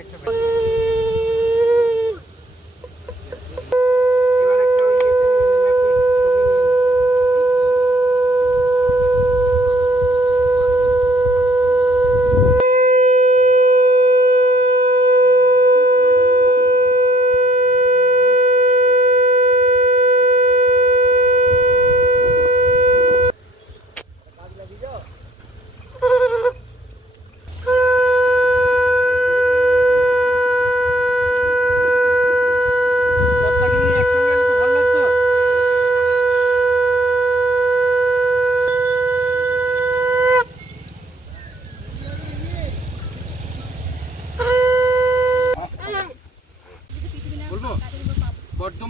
একটা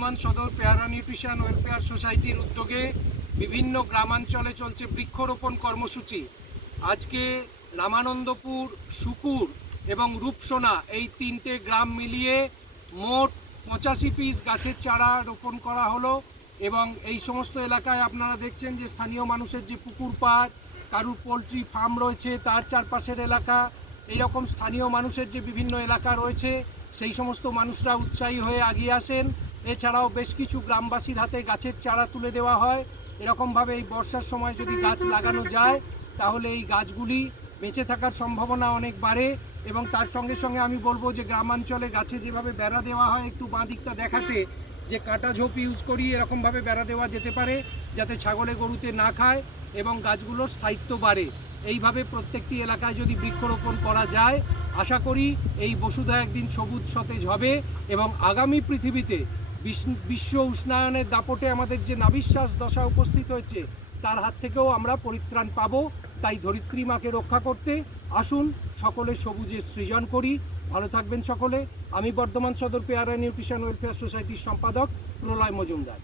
সদর পেয়ারা নিউট্রিশন ওয়েলফেয়ার সোসাইটির উদ্যোগে বিভিন্ন গ্রামাঞ্চলে চলছে বৃক্ষরোপণ কর্মসূচি। আজকে রামানন্দপুর সুকুর এবং রূপসোনা এই তিনটে গ্রাম মিলিয়ে মোট পঁচাশি পিস গাছের চারা রোপণ করা হলো এবং এই সমস্ত এলাকায় আপনারা দেখছেন যে স্থানীয় মানুষের যে পুকুর পাড়, কারুর পোলট্রি ফার্ম রয়েছে, তার চারপাশের এলাকা, এইরকম স্থানীয় মানুষের যে বিভিন্ন এলাকা রয়েছে, সেই সমস্ত মানুষরা উৎসাহী হয়ে এগিয়ে আসেন। এছাড়াও বেশ কিছু গ্রামবাসীর হাতে গাছের চারা তুলে দেওয়া হয়। এরকমভাবে এই বর্ষার সময় যদি গাছ লাগানো যায়, তাহলে এই গাছগুলি বেঁচে থাকার সম্ভাবনা অনেক বাড়ে এবং তার সঙ্গে সঙ্গে আমি বলব যে গ্রামাঞ্চলে গাছে যেভাবে বেড়া দেওয়া হয়, একটু বাঁ দিকটা দেখাতে, যে কাঁটা ঝোপ ইউজ করি, এরকমভাবে বেড়া দেওয়া যেতে পারে, যাতে ছাগলে গরুতে না খায় এবং গাছগুলোর স্থায়িত্ব বাড়ে। এইভাবে প্রত্যেকটি এলাকায় যদি বৃক্ষরোপণ করা যায়, আশা করি এই বসুধা একদিন সবুজ সতেজ হবে এবং আগামী পৃথিবীতে বিশ্ব উষ্ণায়নের দাপটে আমাদের যে নাবিশ্বাস দশা উপস্থিত হয়েছে, তার হাত থেকেও আমরা পরিত্রাণ পাব। তাই ধরিত্রী মাকে রক্ষা করতে আসুন, সকলে সবুজের সৃজন করি। ভালো থাকবেন সকলে। আমি বর্ধমান সদর পেয়ারা নিউট্রিশন ওয়েলফেয়ার সোসাইটির সম্পাদক প্রলয় মজুমদার।